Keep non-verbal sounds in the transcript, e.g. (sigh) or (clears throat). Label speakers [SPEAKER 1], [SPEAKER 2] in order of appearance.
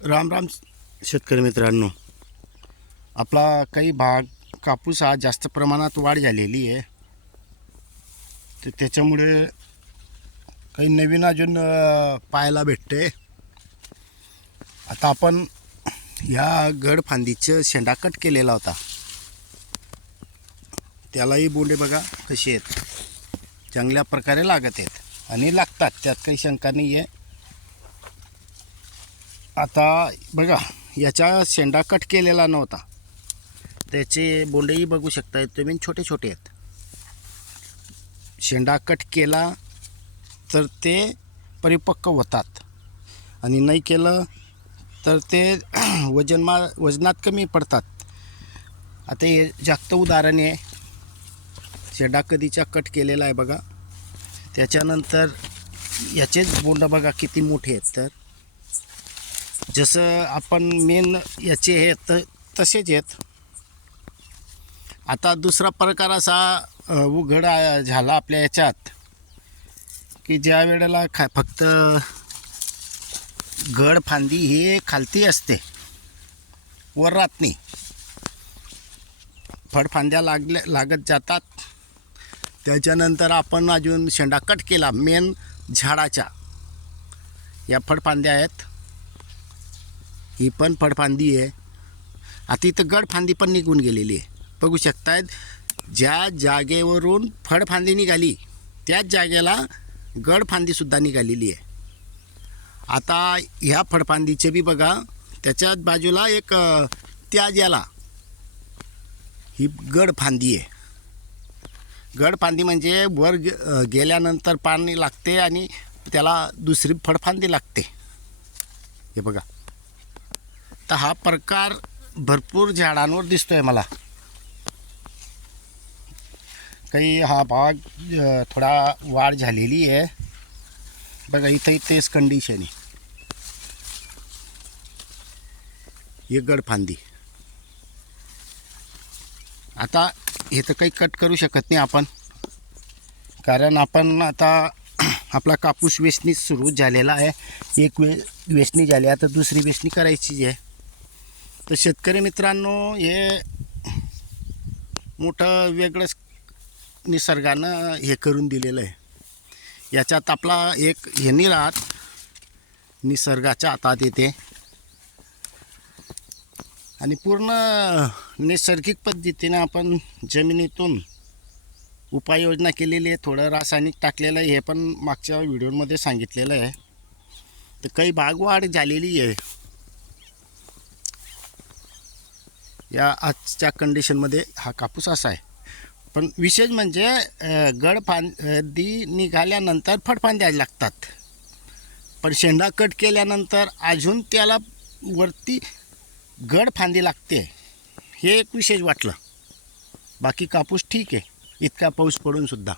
[SPEAKER 1] राम राम शेतकरी मित्रांनो. आपला काही भाग कापूस हा जास्त प्रमाणात वाढ झालेली आहे. तर त्याच्यामुळे काही नवीन अजून पाहायला भेटते आता आपण ह्या गड फांदीचं शेंडा कट केलेला होता. त्यालाही बोंडे बघा कसे आहेत. चांगल्या प्रकारे लागत आहेत आणि लागतात. त्यात काही शंका नाही आहे आता बघा याचा शेंडा कट केलेला नव्हता. त्याचे बोंडेही बघू शकता तुम्ही छोटे छोटे आहेत. शेंडा कट केला तर ते परिपक्व होतात. आणि नाही केलं तर ते (clears throat) वजनमा वजनात कमी पडतात. आता हे जास्त उदाहरण आहे. शेंडा कधीचा कट केलेला आहे बघा. त्याच्यानंतर याचेच बोंड बघा किती मोठे आहेत तर. जसं आपण मेन याचे हे त तसेच आहेत. आता दुसरा प्रकार असा उघड आ- झाला आपल्या याच्यात की ज्या वेळेला खा फक्त गड फांदी हे खालती असते वर राहत नाही फळफांद्या लागल्या लागत जातात. त्याच्यानंतर आपण अजून शेंडा कट केला मेन झाडाच्या. या फळफांद्या आहेत. ही पण फडफांदी आहे. आता इथं गडफांदी पण निघून गेलेली आहे. बघू शकतायत ज्या जागेवरून फडफांदी निघाली त्याच जागेला गडफांदीसुद्धा निघालेली आहे. आता ह्या फडफांदीचे बी बघा त्याच्यात बाजूला एक त्याज याला ही गडफांदी आहे. गडफांदी म्हणजे वर गेल्यानंतर पाणी लागते आणि त्याला दुसरी फडफांदी लागते. हे बघा. तर हा प्रकार भरपूर झाडांवर दिसतो आहे मला. काही हा भाग थोडा वाढ झालेली आहे. बघा इथंही तेच कंडिशन आहे. हे गडफांदी आता हे तर काही कट करू शकत नाही आपण. कारण आपण आता आपला कापूस वेचणी सुरू झालेला आहे. एक वे वेचणी झाली आता दुसरी वेचणी करायची आहे. तर शेतकरी मित्रांनो हे मोठं वेगळंच निसर्गानं हे करून दिलेलं आहे. याच्यात आपला एक हे नाही राहत निसर्गाच्या हातात येते. आणि पूर्ण नैसर्गिक पद्धतीने आपण जमिनीतून उपाययोजना केलेली आहे थोडं रासायनिक टाकलेलं आहे हे पण मागच्या व्हिडिओमध्ये सांगितलेलं आहे. तर काही भाग वाढ झालेली आहे. या आजच्या कंडिशनमध्ये हा कापूस असा आहे. पण विशेष म्हणजे अ, गड फांदी निघाल्यानंतर फडफांद्या लागतात. पण शेंडा कट केल्यानंतर अजून त्याला वरती गड फांदी लागते. हे एक विशेष वाटलं. बाकी कापूस ठीक आहे. इतका पाऊस पडूनसुद्धा